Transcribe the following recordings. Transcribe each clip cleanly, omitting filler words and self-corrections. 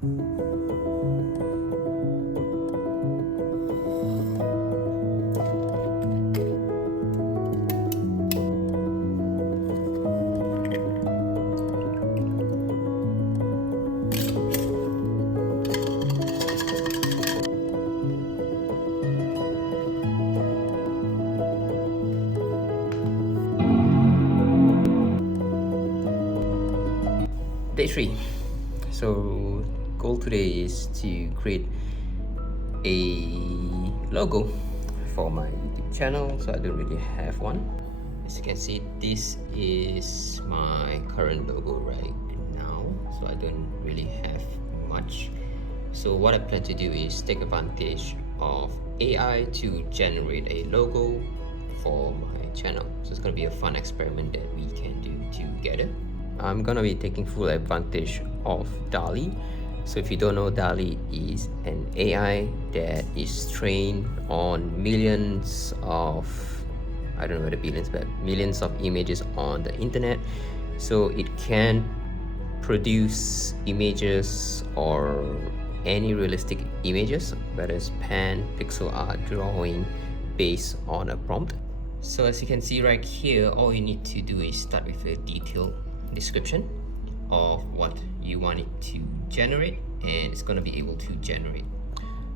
Day 3. So goal today is to create a logo for my YouTube channel, so I don't really have one. As you can see, this is my current logo right now, so I don't really have much. So what I plan to do is take advantage of AI to generate a logo for my channel. So it's gonna be a fun experiment that we can do together. I'm gonna be taking full advantage of DALL. So if you don't know, DALL is an AI that is trained on millions of, I don't know whether billions, but millions of images on the internet. So it can produce images or any realistic images, whether it's pen, pixel art, drawing, based on a prompt. So as you can see right here, all you need to do is start with a detailed description of what you want it to generate, and it's going to be able to generate.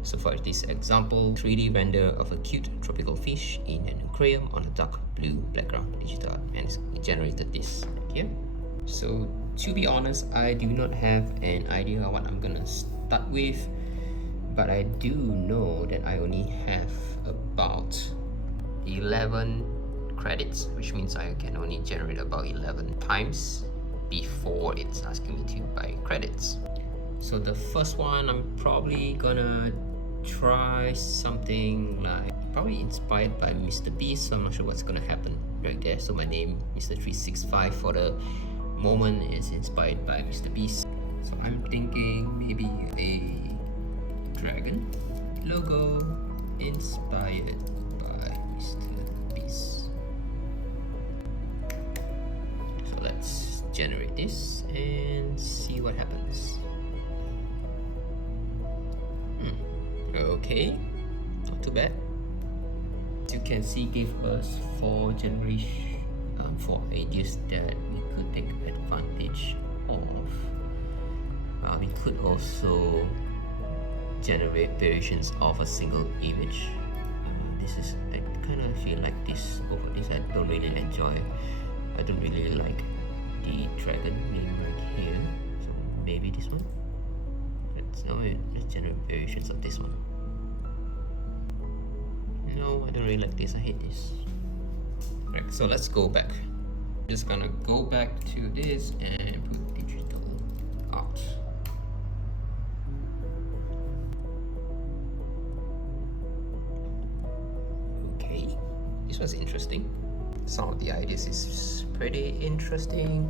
So for this example, 3D render of a cute tropical fish in an aquarium on a dark blue background, digital art, and it generated this here. So to be honest, I do not have an idea what I'm gonna start with, but I do know that I only have about 11 credits, which means I can only generate about 11 times before it's asking me to buy credits. So the first one, I'm probably gonna try something like, probably inspired by Mr. Beast, so I'm not sure what's gonna happen right there. So my name, Mr365, for the moment is inspired by Mr. Beast. So I'm thinking maybe a dragon logo inspired by Mr. Beast. So let's generate this and see what happens. Okay, not too bad. As you can see, gave us 4 ideas that we could take advantage of. We could also generate variations of a single image. This is, I kind of feel like this over this. I don't really enjoy. I don't really like the dragon name right here. So maybe this one. Let's generate variations of this one. No, I don't really like this. I hate this. Right, so let's go back. Just gonna go back to this and put digital art. Okay, this was interesting. Some of the ideas is pretty interesting,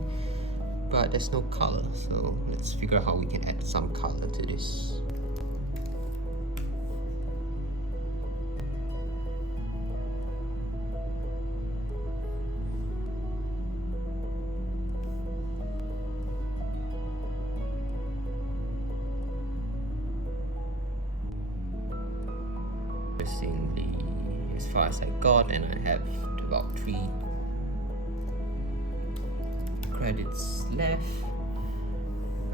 but there's no color, so let's figure out how we can add some color to this. As far as I got, and I have about 3 credits left.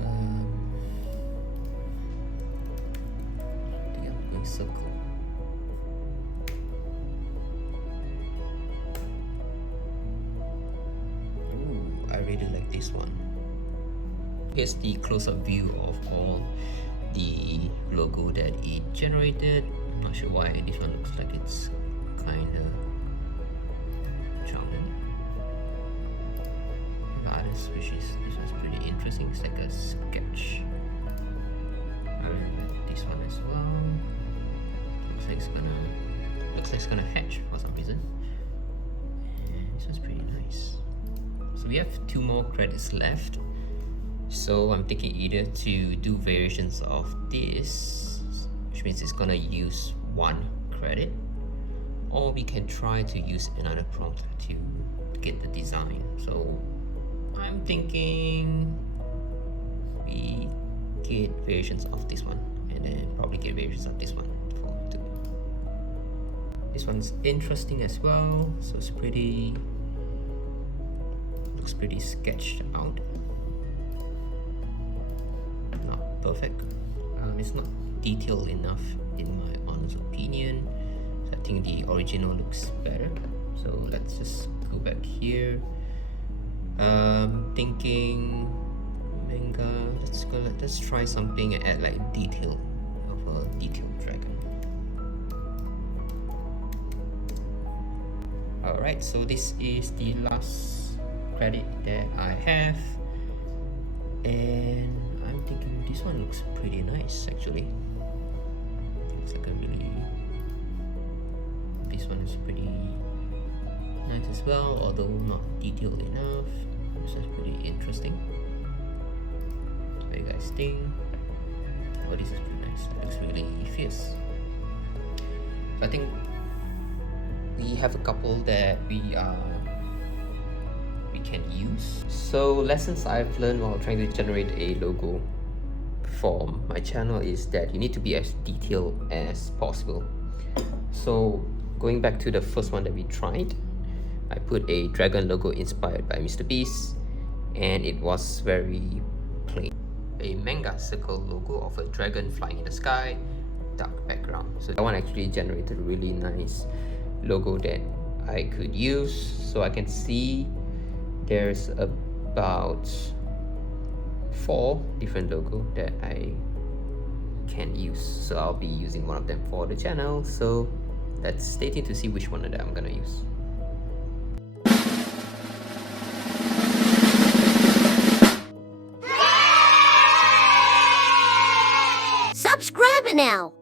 I think I'm going circle. Ooh, I really like this one. Here's the close-up view of all the logo that it generated. I'm not sure why this one looks like it's kind of charming. The artist, which is, this one's pretty interesting. It's like a sketch. I really like this one as well. Looks like it's gonna hatch for some reason. And this one's pretty nice. So we have 2 more credits left. So I'm thinking either to do variations of this, which means it's gonna use 1 credit, or we can try to use another prompt to get the design. So I'm thinking we get variations of this one, and then probably get variations of this one for too. This one's interesting as well, so it's pretty, looks pretty sketched out. Not perfect. It's not detailed enough in my honest opinion. So I think the original looks better. So let's just go back here. Thinking manga. Let's try something and add like detail of a detailed dragon. Alright, so this is the last credit that I have, and I'm thinking this one looks pretty nice actually. Looks like a really, this one is pretty nice as well, although not detailed enough. This is pretty interesting. What do you guys think? Oh, this is pretty nice. It looks really fierce. So I think we have a couple that we can use. So lessons I've learned while trying to generate a logo for my channel is that you need to be as detailed as possible. So going back to the first one that we tried, I put a dragon logo inspired by Mr. Beast, and it was very plain. A manga circle logo of a dragon flying in the sky, dark background. So that one actually generated a really nice logo that I could use. So I can see there's about 4 different logos that I can use. So I'll be using one of them for the channel. So let's stay tuned to see which one of them I'm gonna use. Subscribe now!